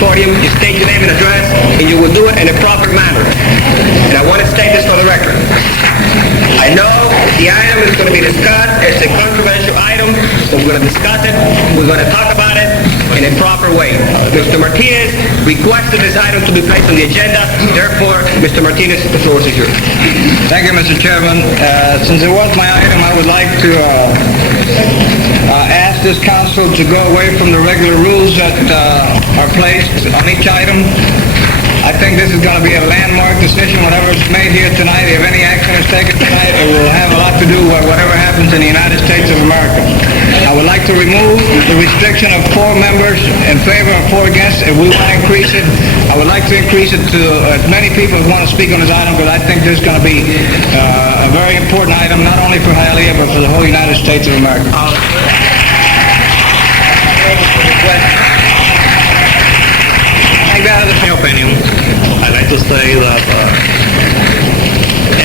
podium, you state your name and address, and you will do it in a proper manner. And I want to state this for the record. I know the item is going to be discussed. It's a controversial item, so we're going to discuss it. We're going to talk about it in a proper way. Mr. Martinez requested this item to be placed on the agenda. Therefore, Mr. Martinez, the floor is yours. Thank you, Mr. Chairman. Since it was my item, I would like to ask this council to go away from the regular rules that are placed on each item. I think this is going to be a landmark decision. Whatever is made here tonight, if any action is taken tonight, it will have a lot to do with whatever happens in the United States of America. I would like to remove the restriction of 4 members in favor and 4 against. If we want to increase it, I would like to increase it to as many people as want to speak on this item, because I think this is going to be a very important item, not only for Hialeah, but for the whole United States of America. That is my opinion. I'd like to say that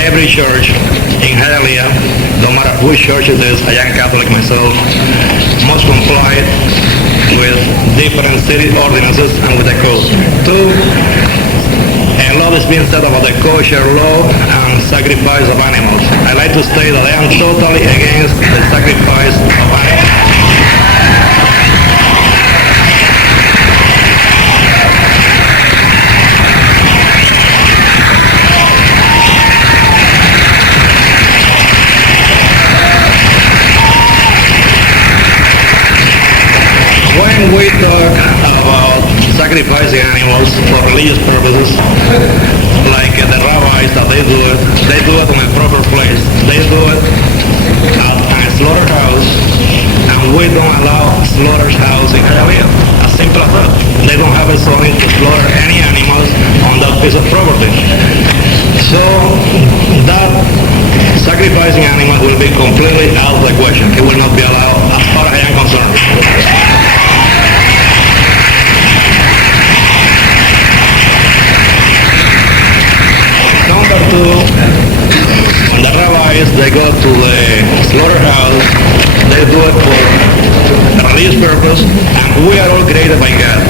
every church in Hialeah, no matter which church it is, I am Catholic myself, must comply with different city ordinances and with the code. 2, a lot is being said about the kosher law and sacrifice of animals. I'd like to say that I am totally against the sacrifice of animals. When we talk about sacrificing animals for religious purposes, like the rabbis that they do it in a proper place. They do it at a slaughterhouse, and we don't allow slaughterhouse in Hialeah. As simple as that. They don't have a zoning to slaughter any animals on that piece of property. So that sacrificing animals will be completely out of the question. It will not be allowed as far as I am concerned. Number 2, when the rabbis, they go to the slaughterhouse, they do it for religious purpose, and we are all created by God,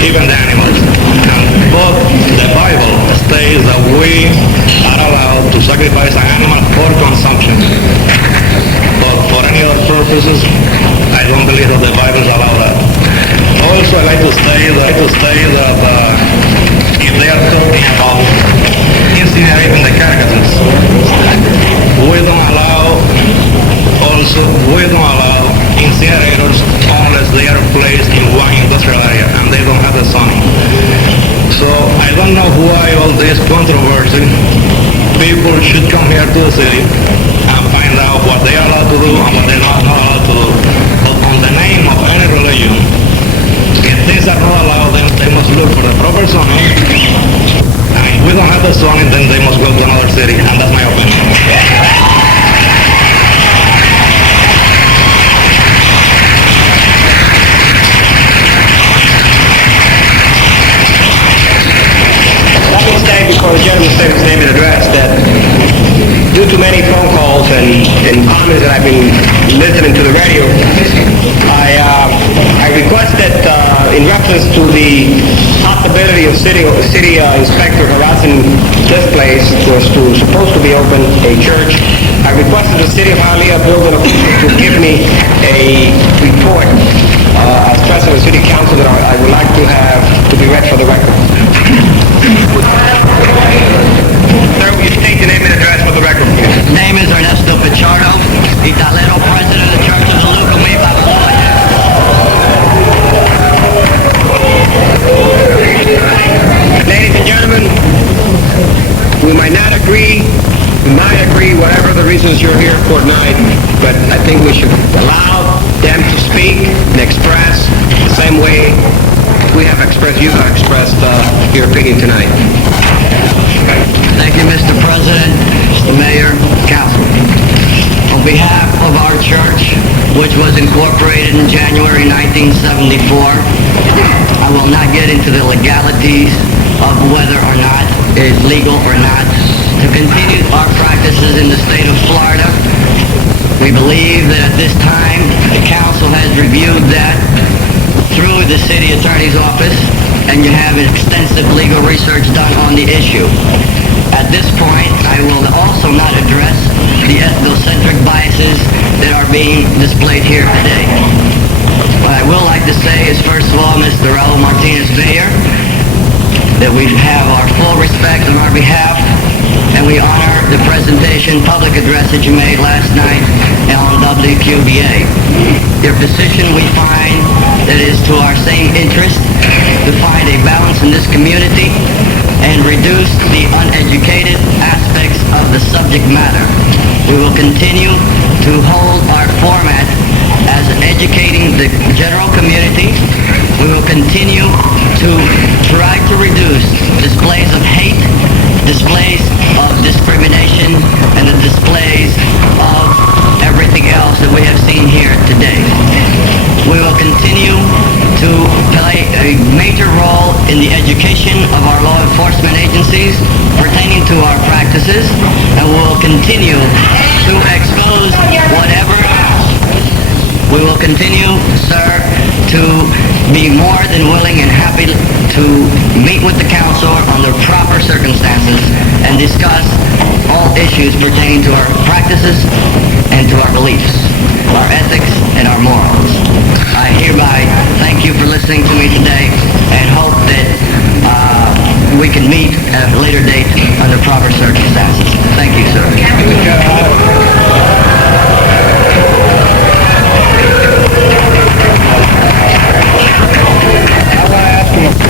even the animals. But the Bible states that we are allowed to sacrifice an animal for consumption. But for any other purposes, I don't believe that the Bible allows that. Also, I like to say that if they are talking about incinerating the carcasses, we don't allow incinerators unless they are placed in one industrial area and they don't have the zoning. So I don't know why all this controversy. People should come here to the city and find out what they are allowed to do and what they are not allowed to do. But on the name of any religion, if things are not allowed, then they must look for the proper zoning. And if we don't have the zoning, then they must go to another city, and that's my opinion. Let me state before the gentleman states his name and address that due to many phone calls and comments that I've been listening to the radio, I request that in reference to the possibility of city inspector harassing this place, which was supposed to be open, a church, I requested the city of Hialeah building officials to give me a report as president of the city council that I would like to have to be read for the record. Sir, will you state your name and address for the record, please? Name is Ernesto Pichardo, Hialeah, president of the Church of the Lukumi Babalu Aye. Ladies and gentlemen, we might not agree, we might agree, whatever the reasons you're here for tonight, but I think we should allow them to speak and express the same way you have expressed your opinion tonight. Thank you, Mr. President, Mr. Mayor, Council. On behalf of our church, which was incorporated in January 1974, I will not get into the legalities of whether or not it is legal or not to continue our practices in the state of Florida. We believe that at this time, the council has reviewed that through the city attorney's office, and you have extensive legal research done on the issue. At this point, I will also not address the ethnocentric biases that are being displayed here today. What I will like to say is, first of all, Mr. Raul Martinez, Mayor, that we have our full respect on our behalf, and we honor the presentation, public address that you made last night on WQBA. Your position, we find, that is to our same interest, to find a balance in this community and reduce the uneducated aspects of the subject matter. We will continue to hold our format as educating the general community. We will continue to try to reduce displays of hate, displays of discrimination, and the displays of everything else that we have seen here today. We will continue to play a major role in the education of our law enforcement agencies pertaining to our practices, and we will continue to expose whatever. We will continue, sir, to be more than willing and happy to meet with the council under proper circumstances and discuss all issues pertaining to our practices and to our beliefs, our ethics, and our morals. I hereby thank you for listening to me today and hope that we can meet at a later date under proper circumstances. Thank you, sir.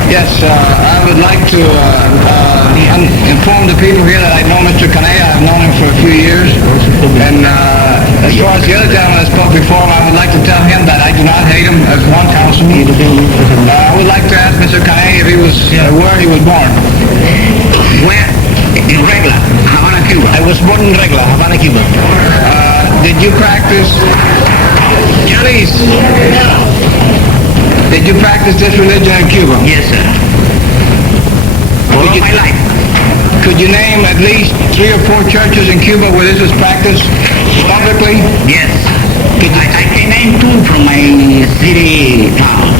Yes, I would like to inform the people here that I know Mr. Canea. I've known him for a few years. And as far as the other gentleman that spoke before him, I would like to tell him that I do not hate him as one councilman. I would like to ask Mr. Canea if he was where he was born. Where? In Regla, Havana, Cuba. I was born in Regla, Havana, Cuba. Did you practice... Please. Did you practice this religion in Cuba? Yes, sir. All my life. Could you name at least 3 or 4 churches in Cuba where this was practiced publicly? Yes. I can name 2 from my city town.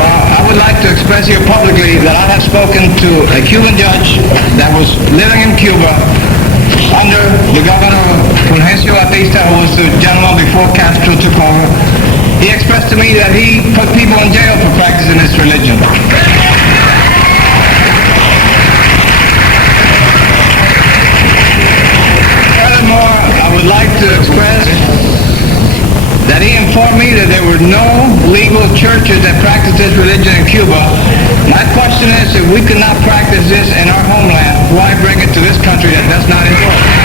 Well, I would like to express here publicly that I have spoken to a Cuban judge that was living in Cuba under the governor Fulgencio Batista, who was the gentleman before Castro took over. He expressed to me that he put people in jail for practicing this religion. Furthermore, I would like to express that he informed me that there were no legal churches that practice this religion in Cuba. My question is, if we could not practice this in our homeland, why bring it to this country that does not enjoy it?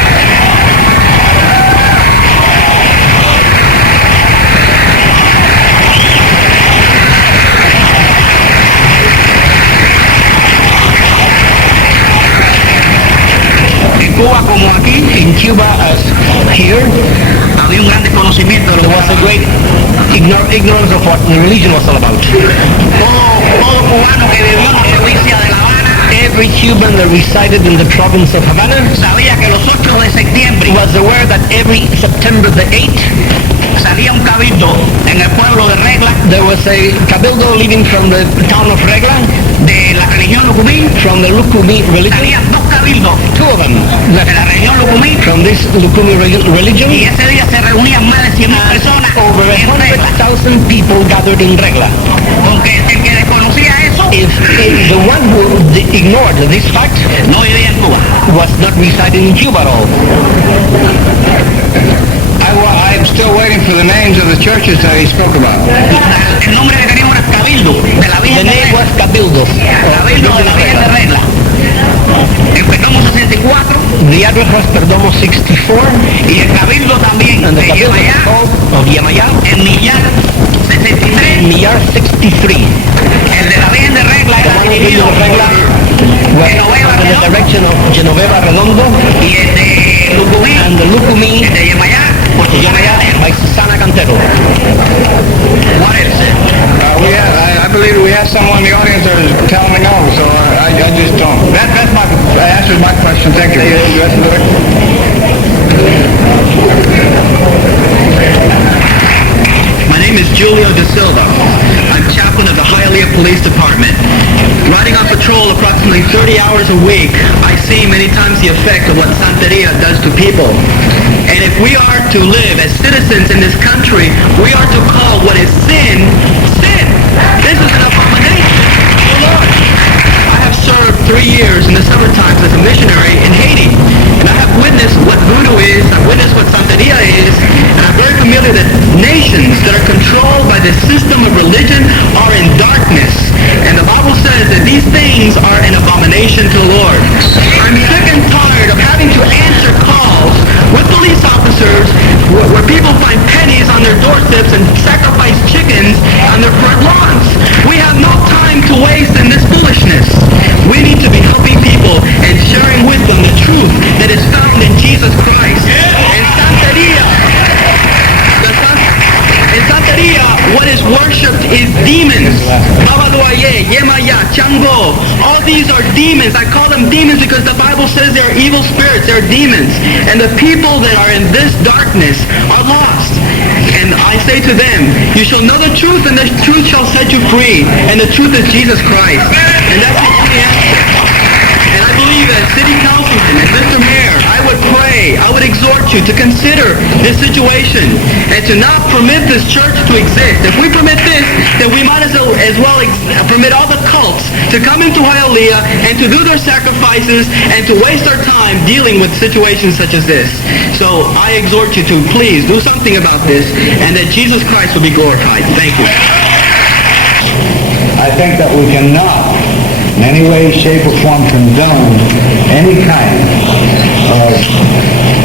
Cuba como aquí, In Cuba, as here, había un gran desconocimiento de lo there was a great ignorance of what the religion was all about. todo cubano que vivió en la provincia de La Habana Every Cuban that resided in the province of Havana sabía que los 8 de septiembre was aware that every September the 8th, salía un cabildo en el pueblo de Regla there was a cabildo leaving from the town of Regla, de la religión Lukumi. from the Lukumi religion, Salían 2 cabildos 2 of them de la religión Lukumi from this Lukumi religion, y ese día se reunían más de 100,000 personas over en Regla. 100,000 people gathered in Regla. Porque el que desconocía eso If the one who ignored this fact no vivía en Cuba. was not residing in Cuba at all. I'm still waiting for the names of the churches that he spoke about. El nombre que teníamos era Cabildo de la The Virgen de name Regla. was Cabildo. Cabildo de la Virgen de Regla. En Perdomo 64 The address was Perdomo 64, y el Cabildo también and the de Cabildo Yemayá, of Yamayá, en Millar 63. Millar 63. El de la Virgen de Regla era The dirigido of Regla was under the direction of Genoveva Redondo, y el de Lukumi, and the Lukumi el de Yemayá, por Yamayá by Susana Cantero. What else? I believe we have someone in the audience that is telling me no, so I just don't. That answers my question. Thank you. My name is Julio Da Silva. I'm chapter Police Department. Riding on patrol approximately 30 hours a week, I see many times the effect of what Santeria does to people. And if we are to live as citizens in this country, we are to call what is sin, sin. This is an abomination to the Lord. I have served 3 years in the summer times as a missionary in Haiti, and I have witnessed what voodoo is, I've witnessed what Santeria is, and I'm very familiar that nations that are controlled by the system of religion are in darkness. And the Bible says that these things are an abomination to the Lord. I'm sick and tired of having to answer calls with police officers where people find pennies on their doorsteps and sacrifice chickens on their front lawns. We have no time to waste in this foolishness. We need to be helping people and sharing with them the truth that is found in Jesus Christ. And Santeria, what is worshipped is demons. Babalu Aye, Yemaya, Chango. All these are demons. I call them demons because the Bible says they are evil spirits. They are demons. And the people that are in this darkness are lost. And I say to them, you shall know the truth, and the truth shall set you free. And the truth is Jesus Christ. And that's the only answer. And I believe as city councilman and Mr. Mayor, I would pray, I would exhort you to consider this situation and to not permit this church to exist. If we permit this, then we might as well permit all the cults to come into Hialeah and to do their sacrifices and to waste our time dealing with situations such as this. So I exhort you to please do something about this and that Jesus Christ will be glorified. Thank you. I think that we cannot in any way, shape, or form condone any kind of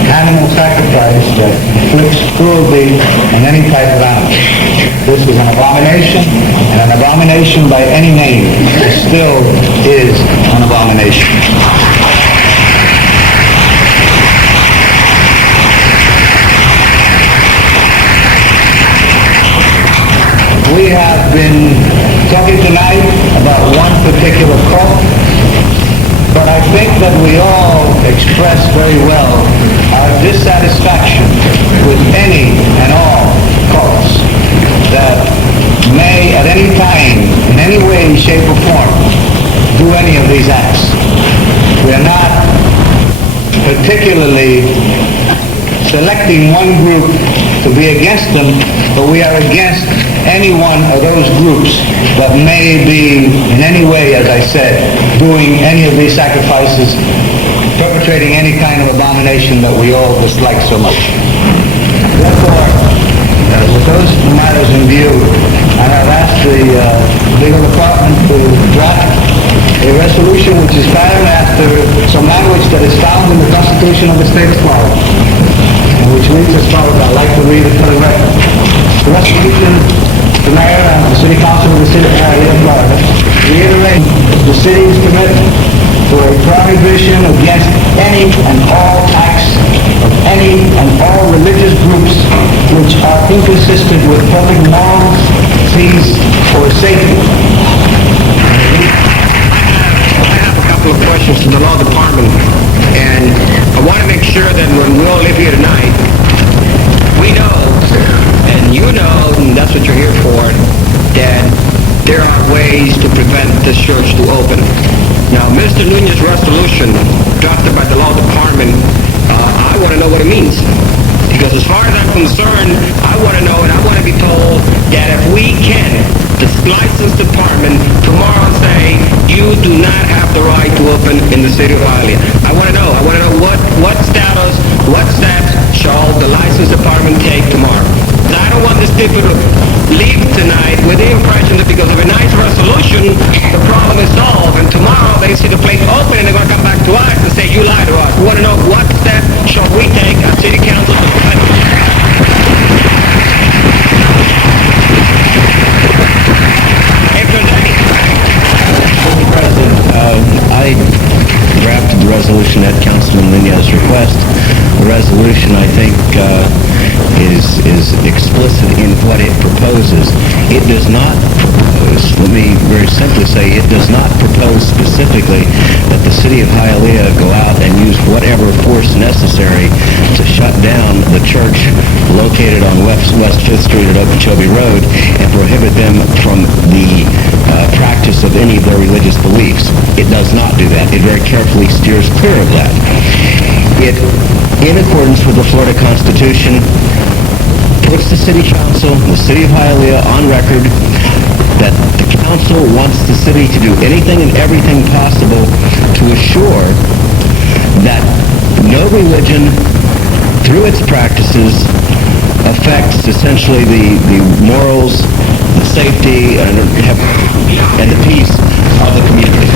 animal sacrifice that inflicts cruelty on any type of animal. This is an abomination, and an abomination by any name still is an abomination. We have been talking tonight about one particular cult, but I think that we all express very well our dissatisfaction with any and all cults that may at any time, in any way, shape, or form, do any of these acts. We are not particularly selecting one group to be against them, but we are against any one of those groups that may be in any way, as I said, doing any of these sacrifices, perpetrating any kind of abomination that we all dislike so much. Therefore, with those matters in view, I have asked the legal department to draft a resolution which is patterned after some language that is found in the Constitution of the State of Florida, and which reads as follows. I'd like to read it for the record. The resolution, the mayor and the city council of the city of Hialeah, Florida, reiterate the city's commitment to a prohibition against any and all acts of any and all religious groups which are inconsistent with public morals, peace, or safety. I have a couple of questions to the law department, and I want to make sure that when we all live here tonight, we know, and you know, and that's what you're here for, that there are ways to prevent this church to open. Now, Mr. Nunez's resolution, drafted by the law department, I want to know what it means. Because as far as I'm concerned, I want to know, and I want to be told that if we can, the license department tomorrow say, you do not have the right to open in the city of Hialeah. I want to know what status, what steps shall the license department take tomorrow. I don't want these people to leave tonight with the impression that because of a nice resolution, the problem is solved, and tomorrow they see the place open and they're going to come back to us and say, you lied to us. We want to know what steps shall we take as city council to prevent it. Mr. President, I drafted the resolution at Councilman Nunez's request. resolution, I think, is explicit in what it proposes. It does not propose, let me very simply say, it does not propose specifically that the city of Hialeah go out and use whatever force necessary to shut down the church located on West 5th Street at Okeechobee Road and prohibit them from the practice of any of their religious beliefs. It does not do that. It very carefully steers clear of that. It, in accordance with the Florida Constitution, puts the City Council, the City of Hialeah, on record that the Council wants the city to do anything and everything possible to assure that no religion, through its practices, affects essentially the morals, the safety, and the peace of the community.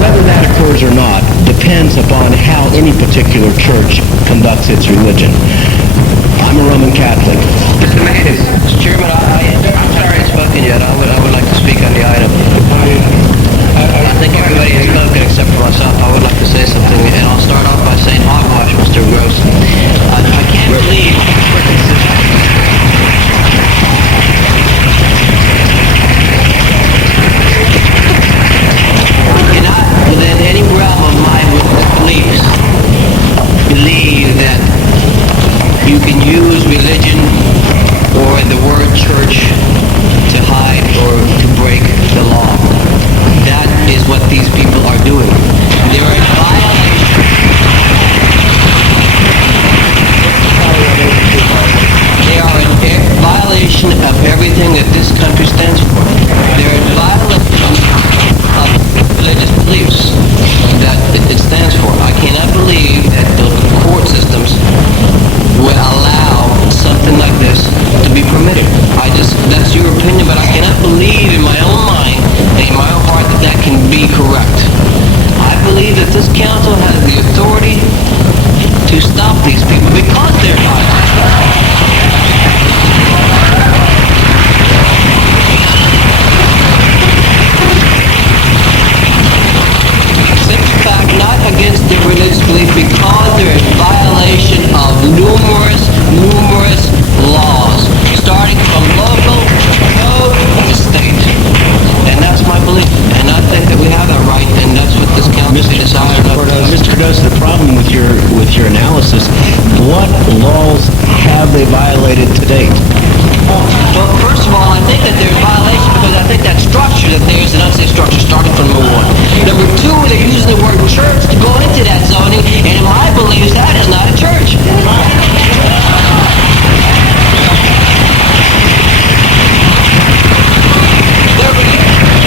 Whether that occurs or not depends upon how any particular church conducts its religion. I'm a Roman Catholic. Mr. Mahaney. Mr. Chairman, I'm sorry I haven't spoken yet. I would like to speak on the item. I think everybody has spoken except for myself. I would like to say something, and I'll start off by saying hogwash, Mr. Gross. I can't believe cannot, within any realm of my beliefs, believe that you can use religion or the word church to hide or to break the law. That is what these people are doing. They are in violation of everything that this country stands for. They're in violation of religious beliefs that it stands for. I cannot believe that the court systems would allow something like this to be permitted. That's your opinion, but I cannot believe in my own mind and in my own heart that that can be correct. I believe that this council has the authority to stop these people because they're violent. Not against their religious belief because they're in violation of numerous laws, starting from local, code, to state. And that's my belief. And I think that we have that right, and that's what this council decided. Mr. Cardozo, the problem with your analysis, what laws have they violated to date? Well, first of all, I think that there's violation because I think that structure that there's an unsafe structure starting from number one. Number two, they're using the word church to go into that zoning, and in my belief, that is not a church.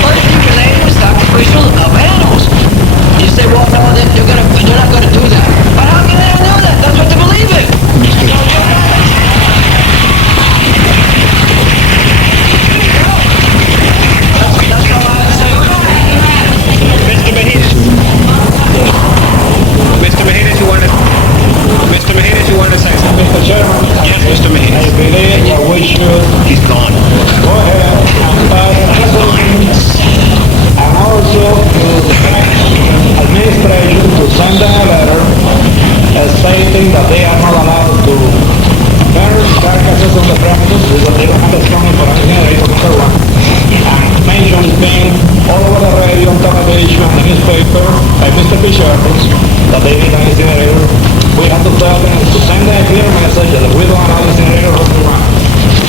First, they're related with sacrificial of animals. You say, well, no, they're not going to do that. But how can they not do that? That's what they believe in. Mr. Mahaney, you want to say something? Mr. Chairman. Yes, Mr. Mahaney. I believe that we should He's gone. go ahead and pass resolutions and also to the administration to send them a letter stating that they are not allowed to burn carcasses on the premises because they don't have the zoning for anything related to number one. And mention things all over the radio, on television, and the newspaper by Mr. Bishop that they need an incinerator. We have to tell them to send them a clear message that we don't allow incinerator on the ground.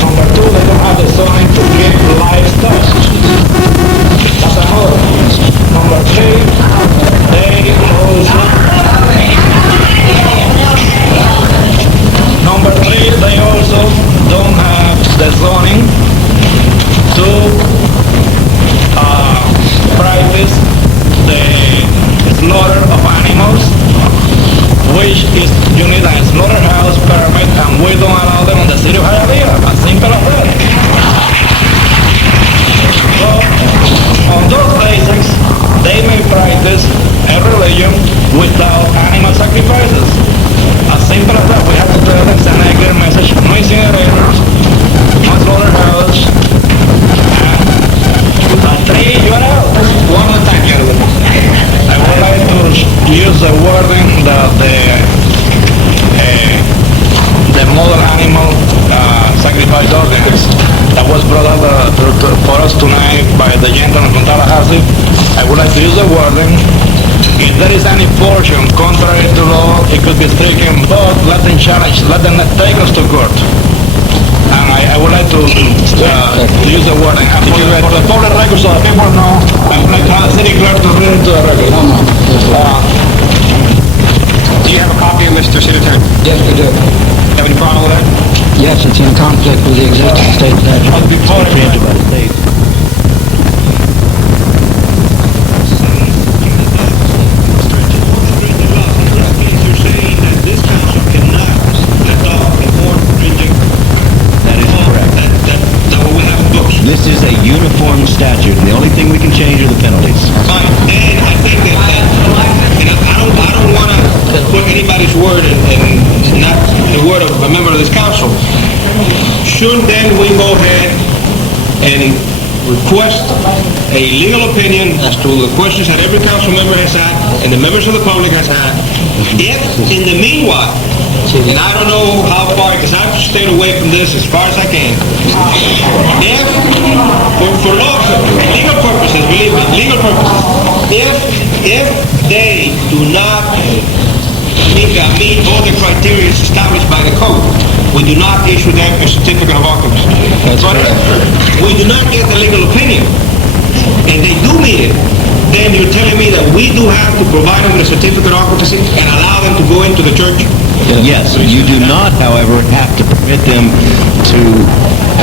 Number two, they don't have the zoning to keep livestock. That's another. Number three, they also don't have the zoning to practice the slaughter of animals, which is you need a slaughterhouse permit, and we don't allow them on the city of Hialeah. As simple as that. So, on those bases, they may practice a religion without animal sacrifices. As simple as that. We have to tell them, send a clear message, no incinerators, no slaughterhouse, and three, you are out. One more time, gentlemen. I would like to use the wording that the model animal sacrifice ordinance that was brought up for us tonight by the gentleman from Tallahassee. I would like to use the wording. If there is any portion contrary to law, it could be stricken, but let them challenge, let them take us to court. And I would like to use the wording. And for the public record, so that people know, I would like to have the city clerk to read it to the record. Do you have a copy of Mr. City Attorney? Yes, we do. Have any problem with that? Yes, it's in conflict with the existing state statute. Preempted by the state. This is a uniform statute. The only thing we can change are the penalties. Fine. And I think that and I don't want to put anybody's word and not the word of a member of this council. Should then we go ahead and request a legal opinion as to the questions that every council member has had and the members of the public has had? If in the meanwhile, and I don't know how far, because I've stayed away from this as far as I can. If, for legal purposes, believe me, legal purposes, if they do not meet all the criteria established by the code, we do not issue them a certificate of occupancy. But if we do not get the legal opinion, and they do meet it, then you're telling me that we do have to provide them with a certificate of occupancy and allow them to go into the church? Yes, you do not, however, have to permit them to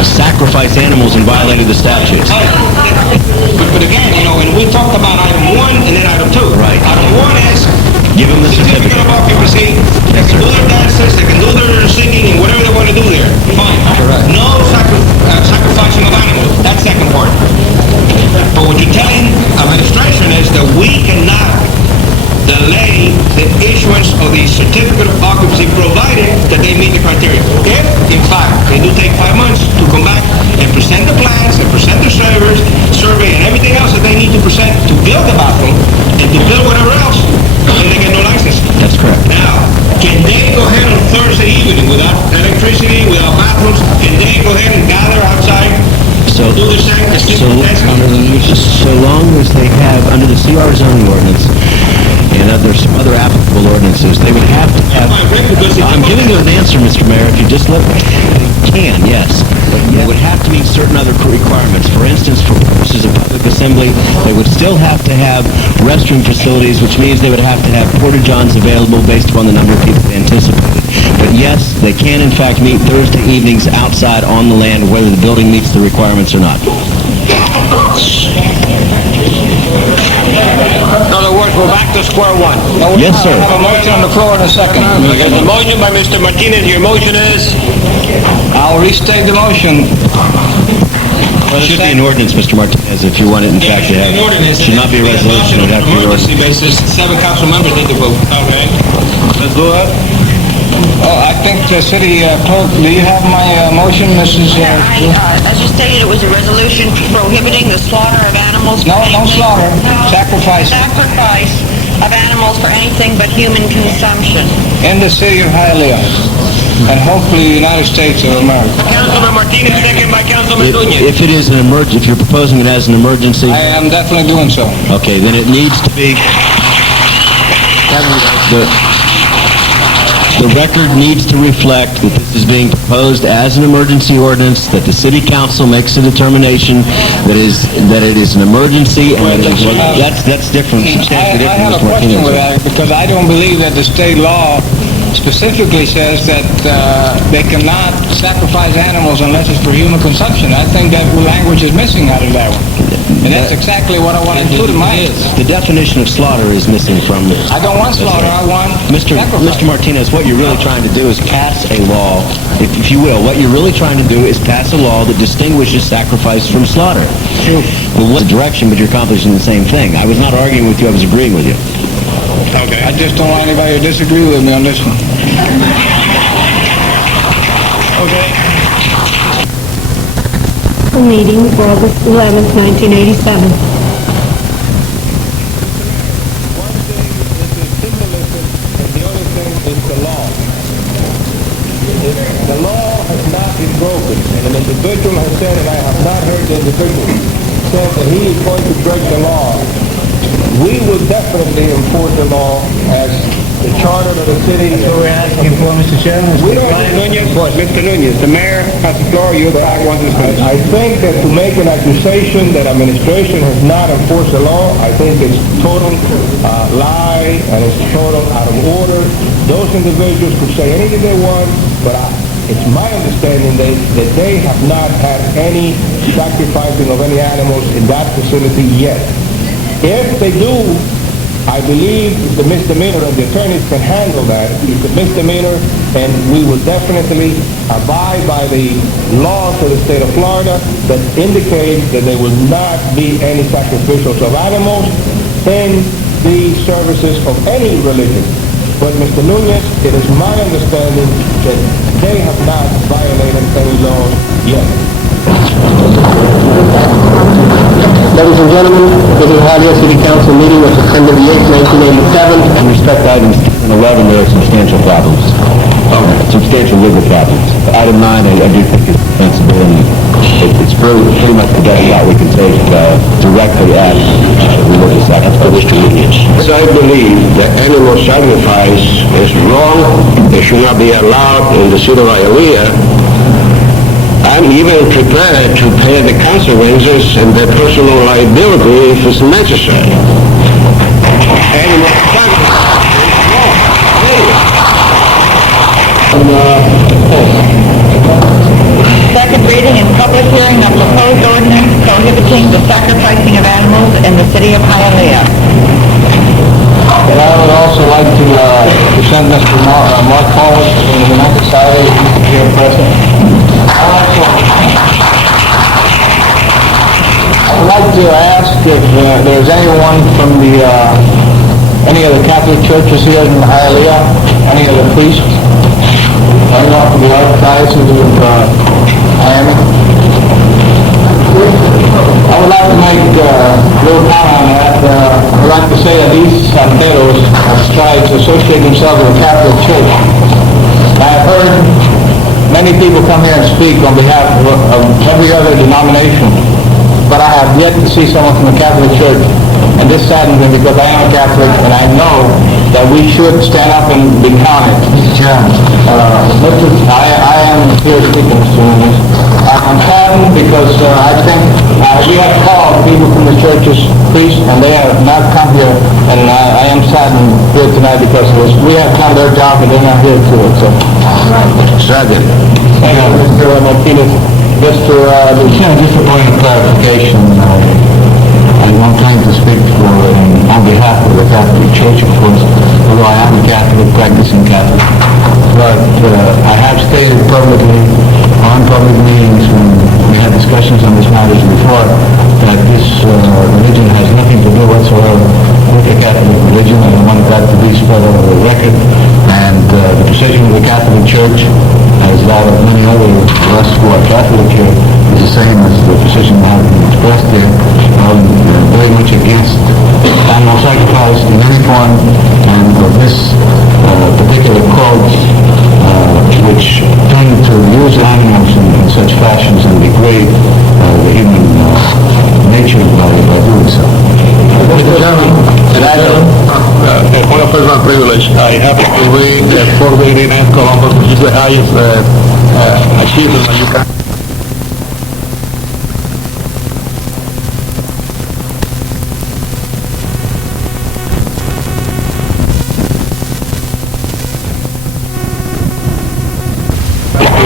sacrifice animals in violating the statutes. But again, and we talked about item 1 and then item 2. Right. Item 1 is Give them the certificate certificate. of occupancy. They can do their dances, they can do their singing and whatever they want to do there. Fine. Correct. No sacrificing of animals. That's second part. But what you're telling administration is that we cannot delay the issuance of the certificate of occupancy provided that they meet the criteria. If, in fact, they do take 5 months to come back and present the plans and present the survey and everything else that they need to present to build the bathroom and to build whatever else, then they get no license. That's correct. Now, can they go ahead on Thursday evening without electricity, without bathrooms, can they go ahead and gather outside, do the same, So long as they have, under the CR zoning ordinance, and there's some other applicable ordinances, they would have to have... I'm giving you an answer, Mr. Mayor, if you just let me. They can, yes. But they would have to meet certain other requirements. For instance, for purposes of public assembly, they would still have to have restroom facilities, which means they would have to have porta-johns available based upon the number of people they anticipated. But yes, they can in fact meet Thursday evenings outside on the land, whether the building meets the requirements or not. In other words, we're back to square one. Yes, sir. I have a motion on the floor in a second. There's a motion by Mr. Martinez. Your motion is? I'll restate the motion. It should be an ordinance, Mr. Martinez, if you want it in fact to have. It should not be a resolution, it would have to be an Emergency ordinance. basis, 7 council members need to vote. Okay. Let's do it. Oh, I think the city clerk, do you have my motion, Mrs.? As you stated, it was a resolution prohibiting the slaughter of animals. No slaughter, sacrifice Sacrifice of animals for anything but human consumption. in the city of Hialeah, and hopefully the United States of America. Councilman Martinez, second by Councilman Nunez. If it is an if you're proposing it as an emergency, I am definitely doing so. okay, then it needs to be, the record needs to reflect that this is being proposed as an emergency ordinance, that the city council makes a determination that it is an emergency, and that's different, substantially I have different, a Mr. question with Martinez. that, because I don't believe that the state law specifically says that they cannot sacrifice animals unless it's for human consumption. I think that language is missing out of that one. And that's exactly what I want to include in mine. The definition of slaughter is missing from this. I don't want slaughter, I want Mr. sacrifice. Martinez, what you're really trying to do is pass a law, if you will, what you're really trying to do is pass a law that distinguishes sacrifice from slaughter. True. Well, what's the direction, but you're accomplishing the same thing. I was not arguing with you, I was agreeing with you. Okay. I just don't want anybody to disagree with me on this one. Okay. Meeting for August 11th, 1987. One thing is the symbolism, and the other thing is the law. and an individual has said, and I have not heard the individual, said that he is going to break the law, we will definitely enforce the law as the charter of the city. That's what we're asking for, Mr. Chairman. We don't, Mr. Nunez, the mayor has the floor. You're the one who's going to... I think that to make an accusation that administration has not enforced the law, I think it's total lie and it's total out of order. Those individuals could say anything they want, but it's my understanding that they have not had any sacrificing of any animals in that facility yet. If they do, I believe the misdemeanor, and the attorneys can handle that. It's a misdemeanor, and we will definitely abide by the laws of the state of Florida that indicate that there will not be any sacrificials of animals in the services of any religion. But Mr. Nunez, it is my understanding that they have not violated any laws yet. Ladies and gentlemen, this is Hialeah City Council meeting of September the 8th, 1987. In respect to items 10 and 11, there are substantial problems. Substantial legal problems. Item 9, I do think is defensible, and it's pretty much the best shot we can take directly at religious activities. So I believe that animal sacrifice is wrong. It should not be allowed in the city of Hialeah. I'm even prepared to pay the consequences and the personal liability if it's necessary. Animal sacrifice is wrong. Second reading and public hearing of proposed ordinance prohibiting the sacrificing of animals in the city of Hialeah. And I would also like to present Mr. Mark Collins from the United Society here present. I would like to ask if there's anyone from the any of the Catholic churches here in Hialeah, any of the priests, anyone from the Archdiocese of Miami. I would like to make a little comment on that. I would like to say that these santeros or scribes associate themselves with the Catholic Church. I have heard many people come here and speak on behalf of every other denomination, but I have yet to see someone from the Catholic Church. And this saddens me because I am a Catholic and I know that we should stand up and be counted. Mr. Chairman, I am here speaking, Mr. Nunez. I'm saddened because I think we have called people from the churches priests and they have not come here, and I am saddened here tonight because we have done their job and they're not here to do it. So, Second. Mr. Martinez, just to just a point of clarification. I'm not trying to speak on behalf of the Catholic Church, of course, although I am a Catholic, practicing Catholic. But I have stated publicly on public meetings when we had discussions on these matters before that this religion has nothing to do whatsoever with the Catholic religion. I don't want that to be spread over the record. And the position of the Catholic Church, as that of many other of us who are Catholic here, is the same as the position that has been expressed here. Very much against animal sacrifice in any form, and of this particular cult, which tend to use animals in such fashions and degrade the human nature by doing so. Mr. Chairman, one of personal privilege, I happen to be the 489 Columbus, which is the highest achievement that you can.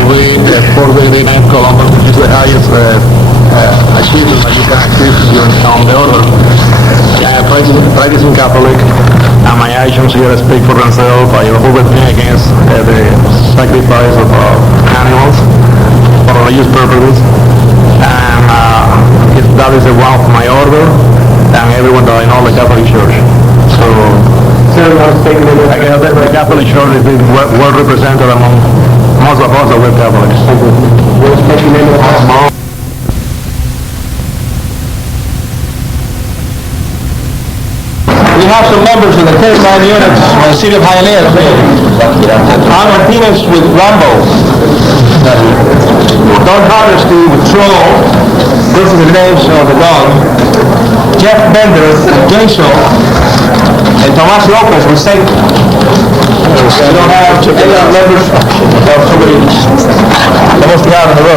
The 489 Columbus, which is the highest achievement that you can achieve on the order. I am practicing Catholic, and my actions here speak for themselves. I always been against the sacrifice of animals for religious purposes, and that is one of my order, and everyone that I know the Catholic Church. So, I guess that the Catholic Church is well represented among most of us that we're Catholics. We have some members of the 39 units in the city of Hialeah. Martinez with Rambo. Don Hardesty with Troll. Those are the names of the dog. Jeff Bender with Geisho. And Tomas Lopez with Satan. We don't have any members of somebody that must be out on the road.